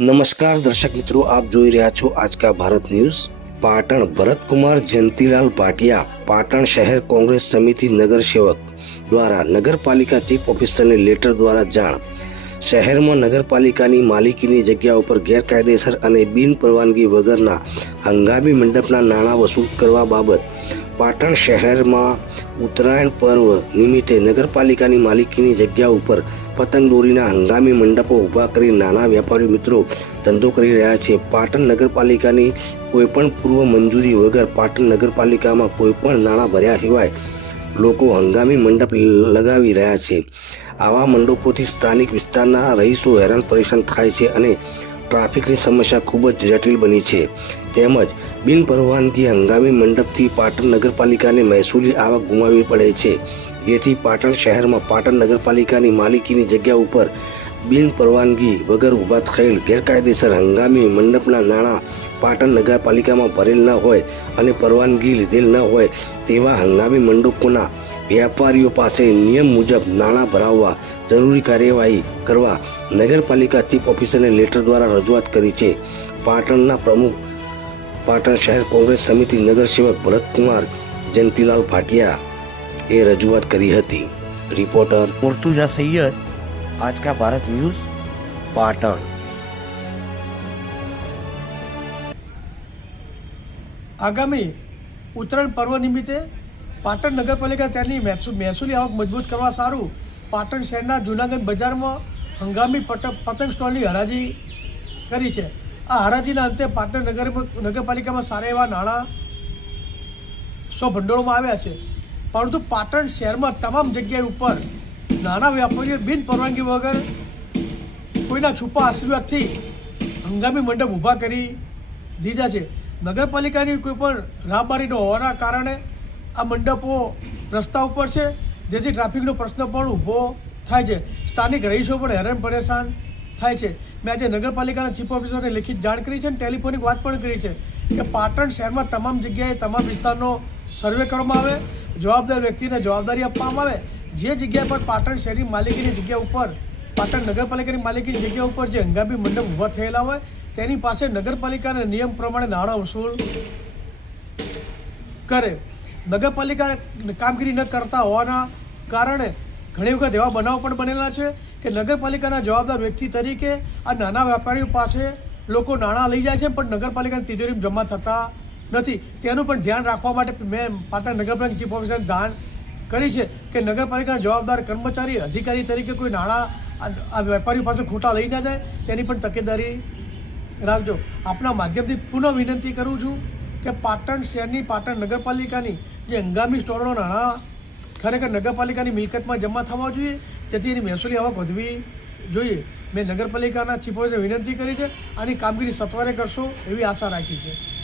નમસ્કાર દર્શક મિત્રો, આપ જોઈ રહ્યા છો આજકા ભારત ન્યૂઝ. પાટણ ભરતકુમાર જયંતિલાલ ભાટિયા, પાટણ શહેર કોંગ્રેસ સમિતિ નગર સેવક દ્વારા નગરપાલિકા ચીફ ઓફિસરને લેટર દ્વારા જાણ. શહેરમાં નગરપાલિકાની માલિકીની જગ્યા ઉપર ગેરકાયદેસર અને બિન પરવાનગી વગરના હંગામી મંડપના નાણાં વસૂલ કરવા બાબત પાટણ શહેરમાં ઉત્તરાયણ પર્વ નિમિત્તે નગરપાલિકાની માલિકીની જગ્યા ઉપર પતંગ દોરીના હંગામી મંડપો ઊભા કરી નાના વેપારી મિત્રો ધંધો કરી રહ્યા છે. પાટણ નગરપાલિકાની કોઈપણ પૂર્વ મંજૂરી વગર પાટણ નગરપાલિકામાં કોઈપણ નાણાં ભર્યા સિવાય લોકો હંગામી મંડપ લગાવી રહ્યા છે. આવા મંડપોથી સ્થાનિક વિસ્તારના રહીશો હેરાન પરેશાન થાય છે અને ટ્રાફિકની સમસ્યા ખૂબ જ જટિલ બની છે. તેમજ બિન પરવાનગી હંગામી મંડપથી પાટણ નગરપાલિકાને મહેસૂલી આવક ગુમાવવી પડે છે. જેથી પાટણ શહેરમાં પાટણ નગરપાલિકાની માલિકીની જગ્યા ઉપર બિન પરવાનગી વગર ઊભા થયેલ ગેરકાયદેસર હંગામી મંડપના નાણાં પાટણ નગરપાલિકામાં ભરેલ ન હોય અને પરવાનગી લીધેલ ન હોય તેવા હંગામી મંડપોના વેપારીઓ પાસે નિયમ મુજબ નાણાં ભરાવવા જરૂરી કાર્યવાહી કરવા નગરપાલિકા ચીફ ઓફિસરને લેટર દ્વારા રજૂઆત કરી છે. પાટણના પ્રમુખ, પાટણ શહેર કોંગ્રેસ સમિતિ નગરસેવક ભરતકુમાર જયંતિલાલ ભાટિયા એ રજૂઆત કરી હતી. Reporter Murtuza Saiyed Aaj Ka Bharat news Patan. આગામી ઉત્તરાયણ પર્વ નિમિત્તે પાટણ નગરપાલિકા તેની મહેસૂ- મહેસૂલી આવક મજબૂત કરવા સારું પાટણ શહેરના જૂનાગઢ બજારમાં હંગામી પતંગ સ્ટોલની હરાજી કરી છે. આ હરાજીના અંતે પાટણ નગર, નગરપાલિકામાં સારા એવા નાણાં સો આવ્યા છે. પરંતુ પાટણ શહેરમાં તમામ જગ્યાએ ઉપર નાના વ્યાપારીઓ બિન પરવાનગી વગર કોઈના છુપા આશીર્વાદથી હંગામી મંડપ ઊભા કરી દીધા છે. નગરપાલિકાની કોઈ પણ રાહબારી ન હોવાના કારણે આ મંડપો રસ્તા ઉપર છે. જેથી ટ્રાફિકનો પ્રશ્ન પણ ઊભો થાય છે. સ્થાનિક રહીશો પણ હેરાન પરેશાન થાય છે. મેં આજે નગરપાલિકાના ચીફ ઓફિસરને લેખિત જાણ કરી છે અને ટેલિફોનિક વાત પણ કરી છે કે પાટણ શહેરમાં તમામ જગ્યાએ તમામ વિસ્તારનો સર્વે કરવામાં આવે, જવાબદાર વ્યક્તિને જવાબદારી આપવામાં આવે જે જગ્યા પર પાટણ શહેરી માલિકીની જગ્યા ઉપર, પાટણ નગરપાલિકાની માલિકીની જગ્યા ઉપર જે હંગામી મંડપ ઊભા થયેલા હોય, તેની પાસે નગરપાલિકાના નિયમ પ્રમાણે નાણાં વસૂલ કરે. નગરપાલિકા કામગીરી ન કરતા હોવાના કારણે ઘણી વખત એવા બનાવો પણ બનેલા છે કે નગરપાલિકાના જવાબદાર વ્યક્તિ તરીકે આ નાના વેપારીઓ પાસે લોકો નાણાં લઈ જાય છે, પણ નગરપાલિકાની તિજોરીમાં જમા થતા નથી. તેનું પણ ધ્યાન રાખવા માટે મેં પાટણ નગરપાલિકા ચીફ ઓફિસરને જાણ કરી છે કે નગરપાલિકાના જવાબદાર કર્મચારી, અધિકારી તરીકે કોઈ નાણાં આ- વેપારીઓ પાસે ખોટા લઈ ના જાય, તેની પણ તકેદારી રાખજો. આપના માધ્યમથી પુનઃ વિનંતી કરું છું કે પાટણ શહેરની પાટણ નગરપાલિકાની જે હંગામી સ્ટોરનો નાણાં ખરેખર નગરપાલિકાની મિલકતમાં જમા થવા જોઈએ, જેથી એની મહેસૂલી આવક વધવી જોઈએ. મેં નગરપાલિકાના ચીફોને વિનંતી કરી છે આની કામગીરી સત્વરે કરશો એવી આશા રાખી છે.